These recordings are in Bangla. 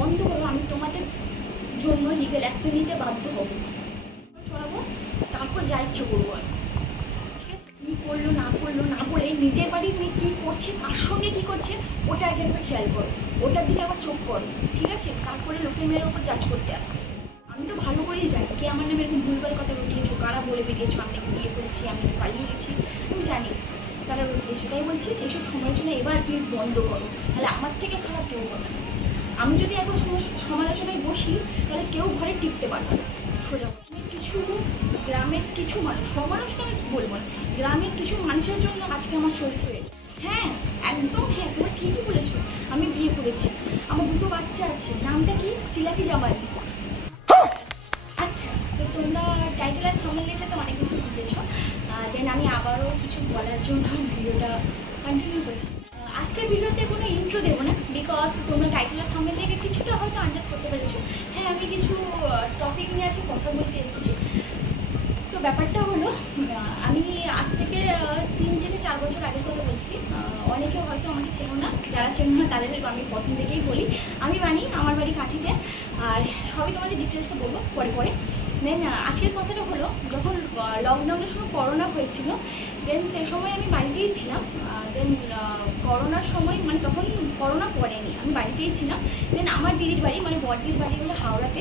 বন্ধ করো, আমি তোমাদের জন্য লিগ্যাল অ্যাকশন নিতে বাধ্য হবো, চড়াবো, তারপর যা ইচ্ছে করবো আমি। ঠিক আছে, কী করলো না করলো না বলে নিজের বাড়ির মেয়ে কী করছে, কার সঙ্গে কী করছে, ওটা আগে একবার খেয়াল করো, ওটার দিকে আবার চোখ করো। ঠিক আছে, তারপরে লোকের মেয়ের ওপর জাজ করতে আসবে। আমি তো ভালো করেই জানি কে আমার নামে এরকম ভুলভাল কথা রটিয়েছো, কারা বলে বেরিয়েছো আমি বিয়ে করেছি, আমি পালিয়ে গেছি, আমি জানি তারা রটিয়েছো। তাই বলছি এইসব সমালোচনা এবার প্লিজ বন্ধ করো, তাহলে আমার থেকে খারাপ কেউ হবে না। আমি যদি এখন সমালোচনায় বসি তাহলে কেউ ঘরে টিকতে পারবে না। সোজা কিছু গ্রামের কিছু মানুষ, সব মানুষকে আমি বলবো না, গ্রামের কিছু মানুষের জন্য আজকে আমার চরিত্র এলো। হ্যাঁ একদম, হ্যাঁ তোমরা ঠিকই বলেছো, আমি বিয়ে করেছি, আমার দুটো বাচ্চা আছে, নামটা কি সিলাকি জামালি। আচ্ছা, তো তোমরা টাইটেল আর থাম্বনেল দেখে তো অনেক কিছু বুঝেছো। দেন আমি আবারও কিছু বলার জন্য ভিডিওটা কন্টিনিউ করছি। আজকের ভিডিওতে কোনো ইন্ট্রো দেবো না, বিকজ তোমরা টাইটেল আর থাম্বনেল দেখে কিছুটা হয়তো আন্দাজ করতে পেরেছো। হ্যাঁ আমি কিছু টপিক নিয়ে আছে কথা বলতে এসেছি। তো ব্যাপারটা হলো, আমি আজ থেকে 3 থেকে 4 বছর আগের কথা বলছি। অনেকে হয়তো আমাকে চেনো না, যারা চেনো না তাদের আমি প্রথম থেকেই বলি, আমি বানি, আমার বাড়ি কাঠিতে, আর সবই তোমাদের ডিটেলসে বলবো পরে পরে। দেন আজকের কথাটা হলো, যখন লকডাউনের সময় করোনা হয়েছিল, দেন সেই সময় আমি বাড়িতেই ছিলাম। দেন করোনার সময় মানে তখন করোনা পড়েনি, আমি বাড়িতেই ছিলাম। দেন আমার দিদির বাড়ি মানে বড়দির বাড়ি হলো হাওড়াতে,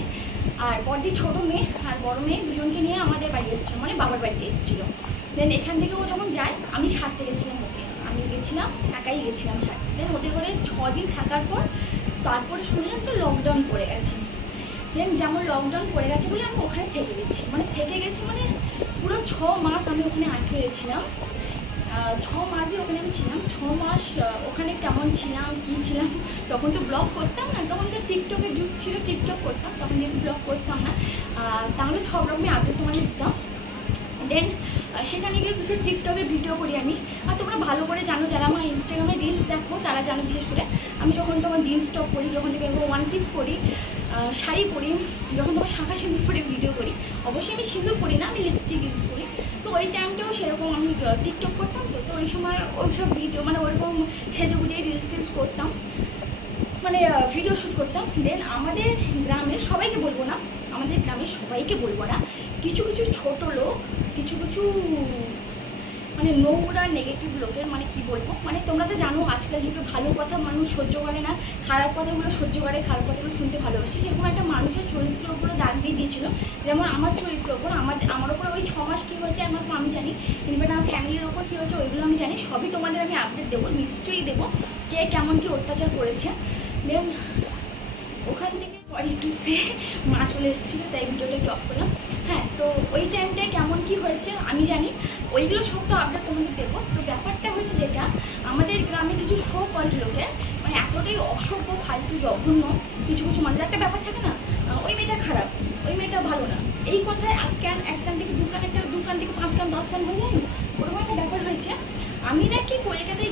আর বড়দির ছোটো মেয়ে আর বড় মেয়ে দুজনকে নিয়ে আমাদের বাড়ি এসেছিলো, মানে বাবার বাড়িতে এসেছিলো। দেন এখান থেকে ও যখন যায় আমি ছাড়তে গেছিলাম ওকে, আমি গেছিলাম একাই গেছিলাম ছাড়তে। দেন ওদের ঘরে 6 দিন থাকার পর তারপরে শুনলাম যে লকডাউন পড়ে গেছে। দেন যেমন লকডাউন পড়ে গেছে বলে আমি ওখানে থেকে গেছি, মানে পুরো 6 মাস আমি ওখানে আটকে গেছিলাম। 6 মাসই ওখানে আমি ছিলাম। 6 মাস ওখানে কেমন ছিলাম কী ছিলাম, তখন তো ব্লগ করতাম না, তখন তো টিকটকের যুগ ছিল, টিকটক করতাম, তখন যেহেতু ব্লগ করতাম না, তাহলে সব রকমই আপডেট তোমাদের দিতাম। দেন সেখানে গিয়ে কিছু টিকটকের ভিডিও করি আমি। আর তোমরা ভালো করে জানো, যারা আমার ইনস্টাগ্রামে রিলস দেখো তারা জানো, বিশেষ করে আমি যখন তোমার জিন্স টপ করি, যখন থেকে ওয়ান পিস পরি, শাড়ি পরি, যখন তোমার শাঁখা সিঁদুর পরে ভিডিও করি, অবশ্যই আমি সিঁদুর পরি না, আমি লিপস্টিক ইউজ করি। তো ওই টাইমটাও সেরকম আমি টিকটক করতাম। তো ওই সময় ওইসব ভিডিও মানে ওরকম সেজে গুজে রিলস টিলস করতাম, মানে ভিডিও শ্যুট করতাম। দেন আমাদের গ্রামের সবাইকে বলবো না, আমাদের গ্রামের সবাইকে বলবো না, কিছু কিছু ছোটো লোক, কিছু কিছু মানে নোংরা নেগেটিভ লোকের, মানে কি বলবো, মানে তোমরা তো জানো আজকাল যুগে ভালো কথা মানুষ সহ্য করে না, খারাপ কথাগুলো সহ্য করে, খারাপ কথাগুলো শুনতে ভালোবাসে। সেরকম একটা মানুষের চরিত্রের উপরে দাগ দিয়ে দিয়েছিল, যেমন আমার চরিত্রের ওপর, আমার ওপর ওই 6 মাস কী হয়েছে একমাত্র আমি জানি, ইনফ্যাক্ট আমার ফ্যামিলির ওপর কী হয়েছে ওইগুলো আমি জানি, সবই তোমাদের আমি আপডেট দেবো, নিশ্চয়ই দেবো, কে কেমন কী অত্যাচার করেছে। দেন ওখান থেকে সরি টু সে মা চলে এসেছিলো, তাই ভিডিওটা একটু অফ করলাম। হ্যাঁ, তো ওই টাইমটায় কেমন কি হয়েছে আমি জানি, ওইগুলো সব তো আপডেট তোমাদের দেবো। তো ব্যাপারটা হচ্ছে যেটা, আমাদের গ্রামে কিছু শো কল্ট লোকের মানে এতটাই অসভ্য ফালতু জঘন্য কিছু কিছু মানুষ, একটা ব্যাপার থাকে না, ওই মেয়েটা খারাপ, ওই মেয়েটা ভালো না, এই কথায় এক কান থেকে দু কান থেকে 5 কান 10 কান হয়ে যায়, ওরকম একটা ব্যাপার হয়েছে। আমি নাকি কলকাতায়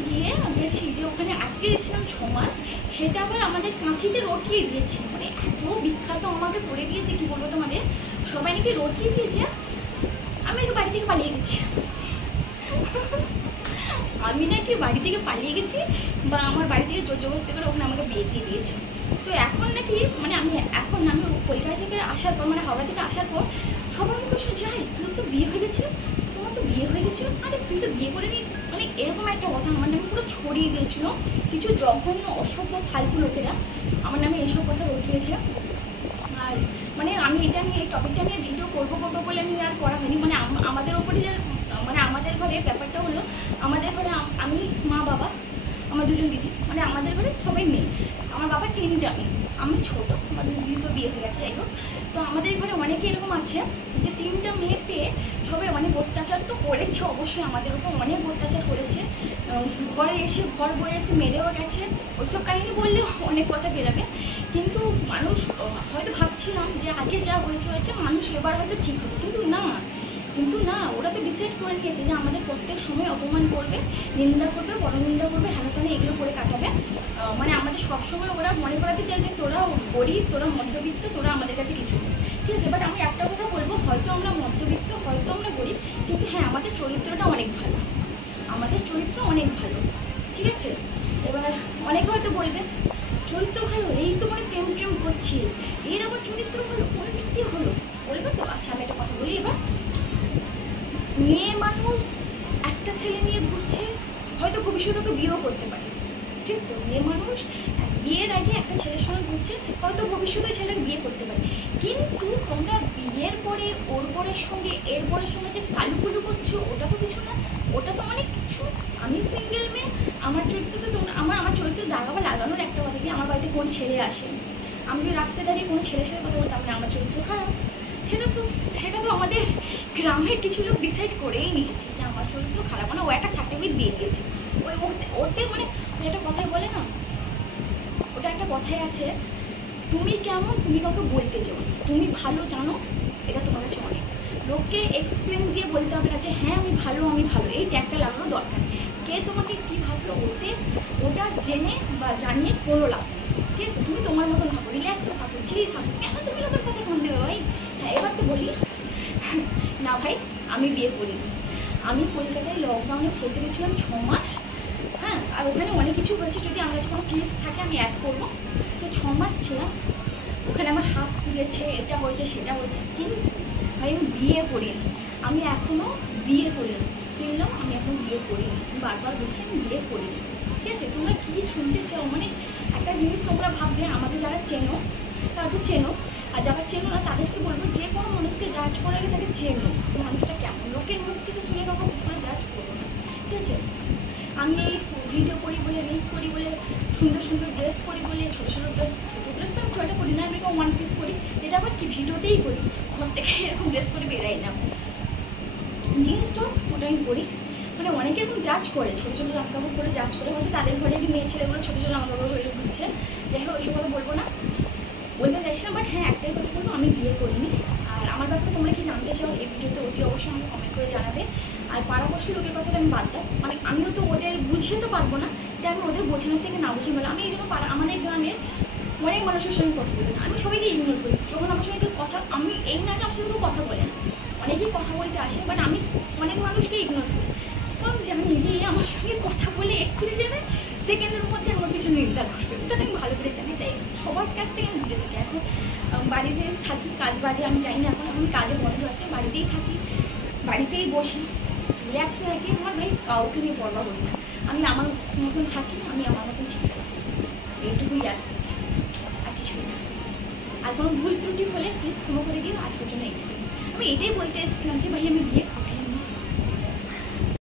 গেছি, যে ওখানে আটকে গেছিলাম 6 মাস, সেটা আবার আমাদের কাঁথিতে রটিয়ে দিয়েছে, মানে এত বিখ্যাত আমাকে করে দিয়েছে, কি বলবো তোমাদের, সবাই নাকি রটিয়ে দিয়েছে। আমি একটু বাড়ি থেকে পালিয়ে গেছি আমি নাকি বাড়ি থেকে পালিয়ে গেছি, বা আমার বাড়ি থেকে জোর জবরদস্তি করে ওখানে আমাকে বিয়ে দিয়ে দিয়েছে। তো এখন নাকি মানে আমি কলকাতা থেকে আসার পর, মানে হাওড়া থেকে আসার পর সবার আমি প্রশ্ন, যাই তোর তো বিয়ে হয়ে গেছিলো, তোমার তো বিয়ে হয়ে গেছিলো, আরে তুই তো বিয়ে করে নি, মানে এরকম একটা কথা আমার নামে পুরো ছড়িয়ে দিয়েছিল। কিছু জঘন্য অসভ্য ফালতু লোকেরা আমার নামে এইসব কথা উঠিয়েছে। আর মানে আমি এটা নিয়ে, এই টপিকটা নিয়ে ভিডিও করবো বলে আমি আর করা হয়নি। মানে আমাদের ওপরে যে মানে আমাদের ঘরে ব্যাপারটা হলো, আমাদের ঘরে আমি, মা, বাবা, আমার 2জন দিদি, মানে আমাদের ঘরে সবাই মেয়ে, আমার বাবা 3টা মেয়ে, আমি ছোটো, আমাদের দিদি তো বিয়ে হয়ে গেছে, যাই হোক। তো আমাদের ঘরে অনেকে এরকম আছে যে 3টা মেয়ে পেয়ে সবাই অনেক অত্যাচার তো করেছে, অবশ্যই আমাদের উপর অনেক অত্যাচার করেছে, ঘর বয়ে এসে মেরেও গেছে। ওইসব কাহিনী বললেও অনেক কথা বেরোবে, কিন্তু মানুষ হয়তো ভাবছিলাম যে আগে যা হয়েছে মানুষ এবার হয়তো ঠিক হবে, কিন্তু না, ওরা তো ডিসাইড করে নিয়েছে যে আমাদের প্রত্যেক সময় অপমান করবে, নিন্দা করবে, পরনিন্দা করবে, হেনতেনে এগুলো করে কাটাবে। মানে আমাদের সবসময় ওরা মনে করাতে চায় যে তোরা গরিব, তোরা মধ্যবিত্ত, তোরা আমাদের কাছে কিছু নেই, ঠিক আছে। বাট আমি একটা কথা বলবো, হয়তো আমরা মধ্যবিত্ত, হয়তো আমরা গরিব, কিন্তু হ্যাঁ আমাদের চরিত্রটা অনেক ভালো, আমাদের চরিত্র অনেক ভালো, ঠিক আছে। এবার অনেকে হয়তো বলবে চরিত্র ভালো, এই তো মানে প্রেম প্রেম করছে, এর আবার চরিত্র ভালো, কোন দিক দিয়ে হলো বলবে তো? আচ্ছা আমি একটা কথা বলি এবার, মেয়ে মানুষ একটা ছেলে নিয়ে ঘুরছে, হয়তো ভবিষ্যতে তো বিয়েও করতে পারে, ঠিক তো? মেয়ে মানুষ বিয়ের আগে একটা ছেলের সঙ্গে ঘুরছে, হয়তো ভবিষ্যতে ছেলেকে বিয়ে করতে পারে, কিন্তু তোমরা বিয়ের পরে ওর বরের সঙ্গে এর বরের সঙ্গে যে কালুকুলু করছো, ওটা তো কিছু না, ওটা তো অনেক কিছু। আমি সিঙ্গেল মেয়ে, আমার চরিত্রতে তোমরা আমার চরিত্র দাগা বা লাগানোর একটা কথা কি, আমার বাড়িতে কোন ছেলে আসে, আমি যদি রাস্তায় দাঁড়িয়ে কোনো ছেলের সাথে কথা বলতাম না, আমার চরিত্র খারাপ, সেটা তো আমাদের গ্রামের কিছু লোক ডিসাইড করেই নিয়েছে যে আমার চরিত্র খারাপ, মানে ও একটা সার্টিফিকেট দিয়ে দিয়েছে। ওতে মানে একটা কথাই বলে না, ওটা একটা কথাই আছে, তুমি কেমন তুমি কাউকে বলতে চাও, তুমি ভালো জানো, এটা তোমার কাছে অনেক। লোককে এক্সপ্লেন দিয়ে বলতে হবে না যে হ্যাঁ আমি ভালো, এই ট্যাগটা লাগানো দরকার। কে তোমাকে কী ভাবলো ওটা জেনে বা জানিয়ে কোনো লাভ নেই, ঠিক আছে? তুমি তোমার মতন থাকো, রিল্যাক্সে থাকো, চিল থাকো, কেন তুমি লোকের কথা শুনতে হবে ভাই? হ্যাঁ এবার তো বলি না ভাই, আমি বিয়ে করিনি। আমি কলকাতায় লকডাউনে ফেসে গেছিলাম 6 মাস, হ্যাঁ, আর ওখানে অনেক কিছু হয়েছে, যদি আমার কাছে কোনো ক্লিপস থাকে আমি অ্যাড করবো। তো 6 মাস ছিলাম ওখানে, আমার হাত তুলেছে, এটা হয়েছে সেটা হয়েছে, কিন্তু ভাই আমি বিয়ে করিনি, আমি এখনও বিয়ে করিনি, স্টিল আমি এখন বিয়ে করিনি, বারবার বলছি আমি বিয়ে করিনি, ঠিক আছে? তোমরা কী শুনতে চাও? মানে একটা জিনিস তোমরা ভাববে, আমাদের যারা চেনো তারা তো চেনো, আর যারা চেনো না তাদেরকে বলবো, যে কোনো মানুষকে জাজ করে আগে তাকে চেনো, মানুষটা কেমন, লোকের মুখ থেকে শুনে কাউকে করে জাজ করবো না, ঠিক আছে? আমি এই ভিডিও করি বলে, রিলস করি বলে, সুন্দর সুন্দর ড্রেস করি বলে, ছোটো ড্রেস তো আমি ছোটো করি না, আমি একটা ওয়ান পিস করি, এটা আবার কি ভিডিওতেই করি, ঘর থেকে এরকম ড্রেস করে বেরাই না, জিনিসটা ওটা আমি করি। মানে অনেকে এখন জাজ করে, ছোটো ছোটো জামা কাপড় করে জাজ করে, হয়তো তাদের ঘরে মেয়ে ছেলেগুলো ছোটো ছোটো জামা কাপড় হয়ে ঘুরছে, যাই হোক ওইসব কথা বলবো না, বলতে চাইছি না। বাট হ্যাঁ একটাই কথা বলবো, আমি বিয়ে করিনি। আর আমার ব্যাপারে তোমরা কি জানতে চাও এই ভিডিওতে অতি অবশ্যই আমাকে কমেন্ট করে জানাবে। আর পাড়াপড়শি লোকের কথাটা আমি বাদ দাও, মানে আমিও তো ওদের বুঝিয়ে তো পারবো না, তাই আমি ওদের বোঝানোর থেকে না বুঝে বলে, আমি এই জন্য আমাদের গ্রামের অনেক মানুষের সঙ্গে কথা বলি না, আমি সবাইকে ইগনোর করি। যখন আমার সঙ্গে কেউ কথা, আমি এই না যে আমার সাথে কেউ কথা বলে না, অনেকেই কথা বলতে আসে, বাট আমি অনেক মানুষকে ইগনোর করি, কারণ জানি যে আমার সঙ্গে কথা বলে এক্ষুনি যাবে, সেকেন্ডের মধ্যে আমার পিছনে নিন্দা করবে, ওটা আমি ভালো করে জানি, তাই সবার কাছ থেকে আমি ঘুরে থাকি। এখন বাড়িতে থাকি, কাজ বাজে আমি যাই না, এখন আমি কাজে বন্ধ আছে, বাড়িতেই থাকি, বাড়িতেই বসি, রিল্যাক্সে থাকি, আমার ভাই কাউকে নিয়ে পরবা করি না, আমি আমার মতন থাকি, আমি আমার মতন চিন্তা করি, এইটুকুই আসি, আর কিছুই না। আর কোনো ভুল ত্রুটি হলে প্লিজ ক্ষমা করে দিও, আজকের জন্য এইটুকুই। আমি এটাই বলতে এসেছিলাম যে ভাই আমি বিয়ে